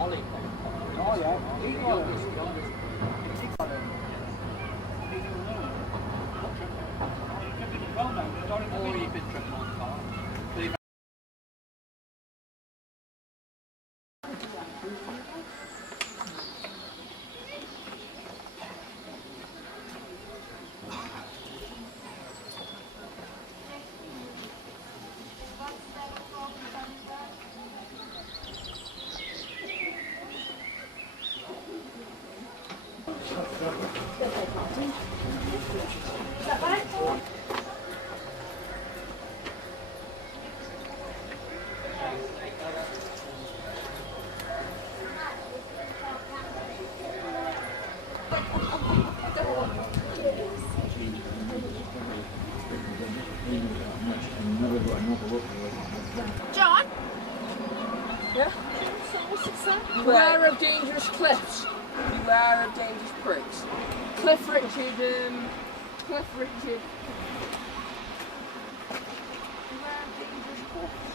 Ollie. Oh yeah, he got it. Youngest. He got it. He didn't know. Oh, he could be well known, but don't Or you've been tripping on the car. John? Yeah? So what's it say? Beware of dangerous cliffs. Beware of dangerous pricks. Cliff Richard. Beware of dangerous cliffs.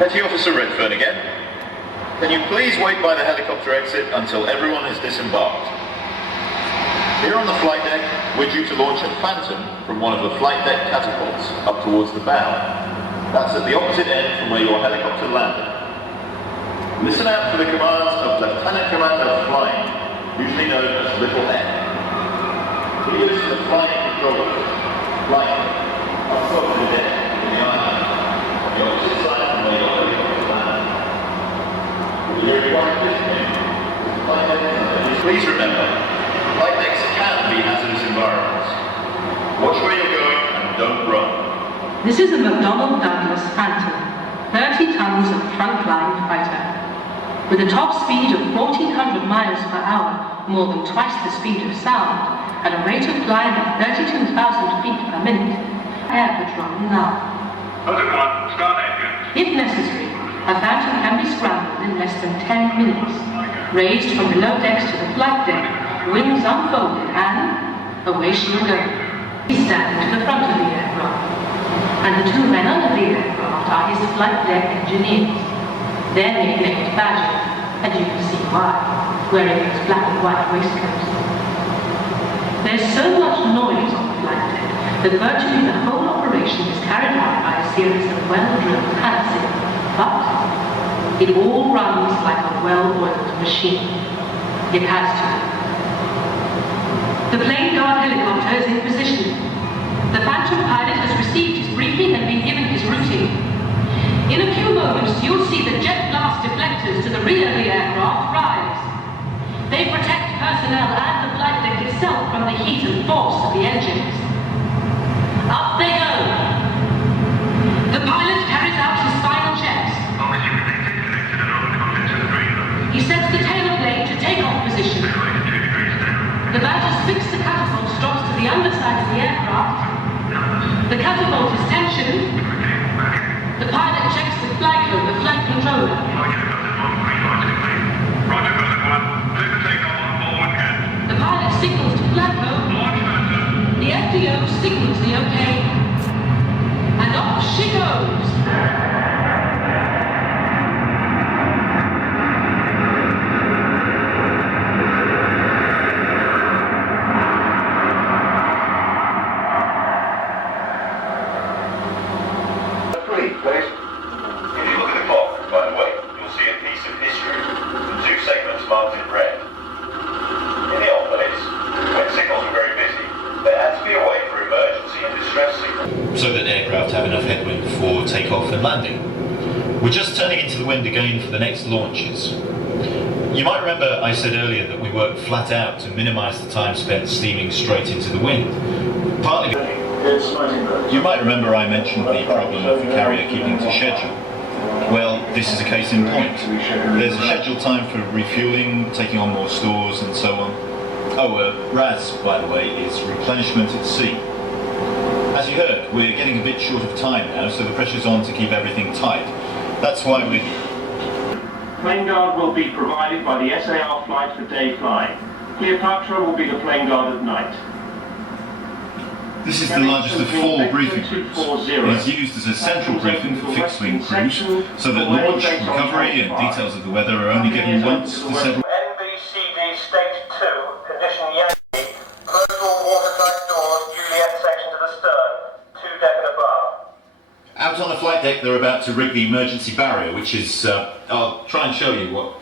Petty Officer Redfern again. Can you please wait by the helicopter exit until everyone has disembarked? Here on the flight deck, we're due to launch a Phantom from one of the flight deck catapults up towards the bow. That's at the opposite end from where your helicopter landed. Listen out for the commands of Lieutenant Commander Flying, usually known as Little N. He is the flying controller, flying up over the deck in the island, on the opposite side from where your helicopter landed. You're required to listen with the flight deck. Please remember, flight decks can be hazardous environments. Watch where you're going and don't run. This is a McDonnell Douglas Phantom, 30 tons of frontline fighter. With a top speed of 1,400 miles per hour, more than twice the speed of sound, at a rate of flying of 32,000 feet per minute, air patrol now. If necessary, a Phantom can be scrambled in less than 10 minutes, raised from below decks to the flight deck, wings unfolded, and away she'll go. He stands to the front of the aircraft, and the two men under the aircraft are his flight deck engineers. They're nicknamed Badger, and you can see why, wearing his black and white waistcoats. There's so much noise on the flight deck that virtually the whole operation is carried out by a series of well-drilled hand signals, but it all runs like a well-oiled machine. It has to. The plane guard helicopter is in position. The Phantom pilot has received his briefing and been given his routine. In a few moments, you'll see the jet blast deflectors to the rear of the aircraft rise. They protect personnel and the flight deck itself from the heat and force of the engines. Up they go. The pilot carries out his final checks. He sets the tail plane to take-off position. The badges fix the catapult stops to the underside of the aircraft. The catapult is tensioned. The pilot checks the flight code, the flight controller. The pilot signals to flight code. The FDO signals the OK. And off she goes. Please. If you look at the clock, by the way, you'll see a piece of history, the two segments marked in red. In the old days, when signals were very busy, there had to be a way for emergency and distress signals, so that aircraft have enough headwind for takeoff and landing. We're just turning into the wind again for the next launches. You might remember I said earlier that we worked flat out to minimise the time spent steaming straight into the wind. Partly you might remember I mentioned the problem of the carrier keeping to schedule. Well, this is a case in point. There's a scheduled time for refueling, taking on more stores and so on. Oh, RAS, by the way, is replenishment at sea. As you heard, we're getting a bit short of time now, so the pressure's on to keep everything tight. That's why we... Plane guard will be provided by the SAR flight for day flying. Cleopatra will be the plane guard at night. This is the largest of four briefing groups. It is used as a central briefing for fixed-wing crews, so that launch, recovery and details of the weather are only given once to several... NBCD Stage 2, Condition Yankee, close all watertight doors, Juliet section to the stern, 2 deck and above. Out on the flight deck, they're about to rig the emergency barrier, which is... I'll try and show you what